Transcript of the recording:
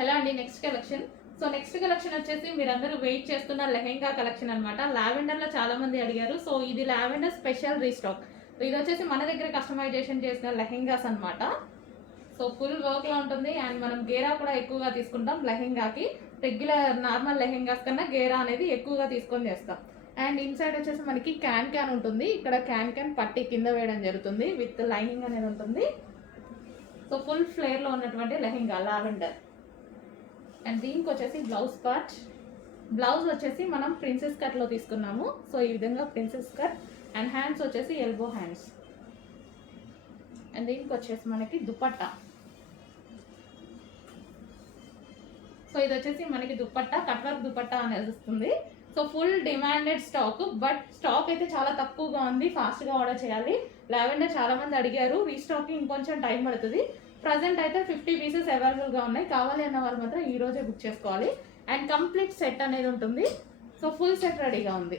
Hello అండి, next collection. So next collection వచ్చేసి మీరందరూ వెయిట్ చేస్తున్న లెహెంగా కలెక్షన్ అనమాట. లావెండర్లో చాలా మంది అడిగారు. సో ఇది లావెండర్ స్పెషల్ రీస్టాక్. సో ఇది వచ్చేసి మన దగ్గర కస్టమైజేషన్ చేసిన లెహెంగాస్ అనమాట. సో ఫుల్ వర్క్లో ఉంటుంది అండ్ మనం గేరా కూడా ఎక్కువగా తీసుకుంటాం. లెహెంగాకి రెగ్యులర్ నార్మల్ లెహెంగాస్ కన్నా గేరా అనేది ఎక్కువగా తీసుకొని చేస్తాం. అండ్ ఇన్సైడ్ వచ్చేసి మనకి క్యాన్ ఉంటుంది. ఇక్కడ క్యాన్ పట్టి కింద వేయడం జరుగుతుంది. విత్ లైనింగ్ అనేది ఉంటుంది. సో ఫుల్ ఫ్లేర్లో ఉన్నటువంటి లెహెంగా లావెండర్. అండ్ దీనికి వచ్చేసి బ్లౌజ్ పార్ట్. బ్లౌజ్ వచ్చేసి మనం ప్రిన్సెస్ కట్లో తీసుకున్నాము. సో ఈ విధంగా ప్రిన్సెస్ కట్. అండ్ హ్యాండ్స్ వచ్చేసి ఎల్బో హ్యాండ్స్. అండ్ దీనికి వచ్చేసి మనకి దుపట్టా. సో ఇది వచ్చేసి మనకి దుపట్టా, కట్ వర్క్ దుపట్టా అనేది వస్తుంది. So full demanded stock, but stock అయితే చాలా తక్కువగా ఉంది. ఫాస్ట్గా ఆర్డర్ చేయాలి. లావెండర్ చాలా మంది అడిగారు. రీస్టాకింగ్ ఇంకొంచెం టైం పడుతుంది. ప్రజెంట్ అయితే 50 పీసెస్ అవైలబుల్గా ఉన్నాయి. కావాలి అన్న వాళ్ళు మాత్రం ఈ రోజే బుక్ చేసుకోవాలి. అండ్ కంప్లీట్ సెట్ అనేది ఉంటుంది. సో ఫుల్ సెట్ రెడీగా ఉంది.